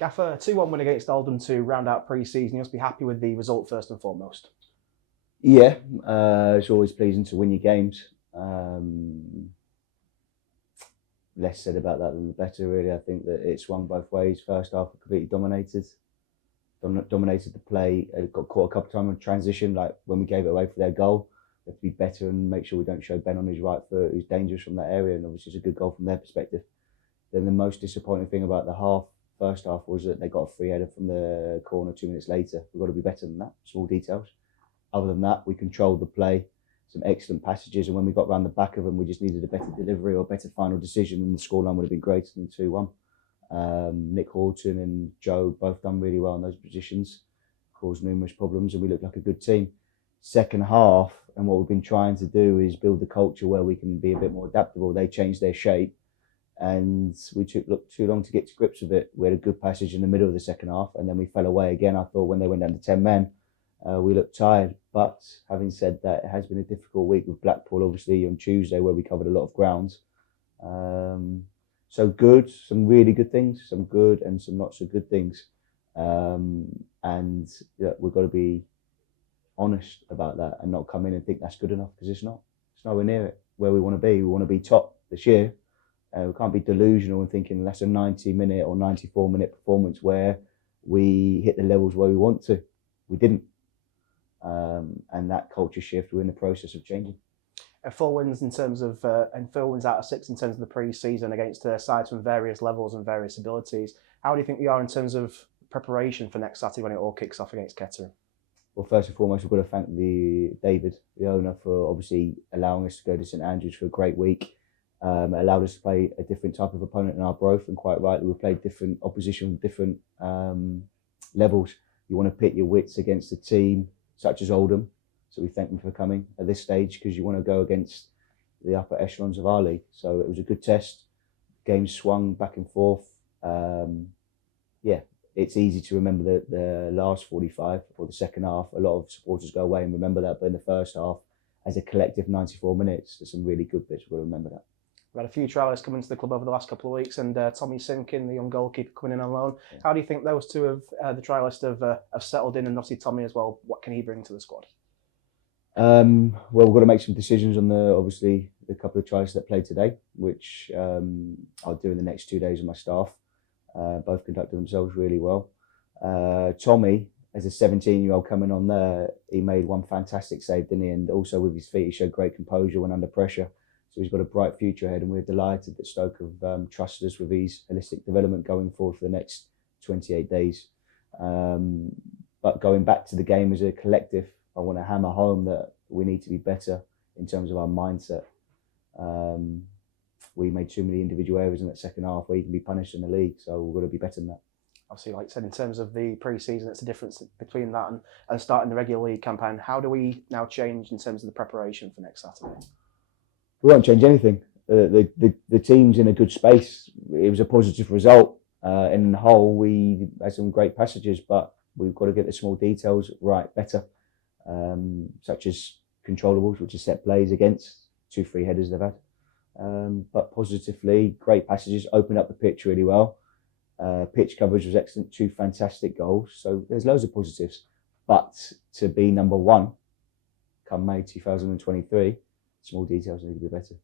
Gaffer, 2-1 win against Oldham to round out pre-season. You must be happy with the result first and foremost. Yeah, it's always pleasing to win your games. Less said about that than the better, really. I think that it swung both ways. First half, we completely dominated the play. Got caught a couple of times on transition, like when we gave it away for their goal. We have to be better and make sure we don't show Ben on his right foot, who's dangerous from that area, and obviously it's a good goal from their perspective. Then the most disappointing thing about the first half, was that they got a free header from the corner 2 minutes later. We've got to be better than that, small details. Other than that, we controlled the play, some excellent passages, and when we got round the back of them, we just needed a better delivery or a better final decision, and the scoreline would have been greater than 2-1. Nick Horton and Joe both done really well in those positions, caused numerous problems, and we looked like a good team. Second half, and what we've been trying to do is build the culture where we can be a bit more adaptable. They changed their shape, and we took too long to get to grips with it. We had a good passage in the middle of the second half, and then we fell away again. I thought when they went down to 10 men, we looked tired. But having said that, it has been a difficult week with Blackpool, obviously, on Tuesday, where we covered a lot of ground. So good, some really good things, some good and some not so good things. And yeah, we've got to be honest about that and not come in and think that's good enough, because it's not. It's nowhere near it where we want to be. We want to be top this year. We can't be delusional and thinking that's a 90-minute or 94-minute performance where we hit the levels where we want to. We didn't. And that culture shift, we're in the process of changing. 4 wins in terms of, and 4 wins out of 6 in terms of the pre-season against sides from various levels and various abilities. How do you think we are in terms of preparation for next Saturday when it all kicks off against Kettering? Well, first and foremost, we've got to thank David, the owner, for obviously allowing us to go to St Andrews for a great week. It allowed us to play a different type of opponent in Arbroath, and quite rightly, we played different opposition with different levels. You want to pit your wits against a team such as Oldham, so we thank them for coming at this stage, because you want to go against the upper echelons of our league. So it was a good test. Games swung back and forth. Yeah, it's easy to remember the last 45 or the second half. A lot of supporters go away and remember that, but in the first half, as a collective 94 minutes, there's some really good bits. We've got to remember that. We've had a few trialists coming to the club over the last couple of weeks, and Tommy Sinkin, the young goalkeeper, coming in on loan. Yeah. How do you think those two the trialists have settled in, and obviously Tommy as well? What can he bring to the squad? Well, we've got to make some decisions on obviously the couple of trialists that played today, which I'll do in the next 2 days with my staff. Both conducted themselves really well. Tommy, as a 17-year-old coming on there, he made one fantastic save, didn't he? And also with his feet, he showed great composure when under pressure. So he's got a bright future ahead, and we're delighted that Stoke have trusted us with his holistic development going forward for the next 28 days. But going back to the game as a collective, I want to hammer home that we need to be better in terms of our mindset. We made too many individual errors in that second half where you can be punished in the league, so we've got to be better than that. Obviously, like I said, in terms of the pre-season, it's a difference between that and starting the regular league campaign. How do we now change in terms of the preparation for next Saturday? We won't change anything. The team's in a good space. It was a positive result. In the whole, we had some great passages, but we've got to get the small details right better, such as controllables, which is set plays against 2 free headers they've had. But positively, great passages, opened up the pitch really well. Pitch coverage was excellent, 2 fantastic goals. So there's loads of positives. But to be number 1 come May 2023, small details need to be better.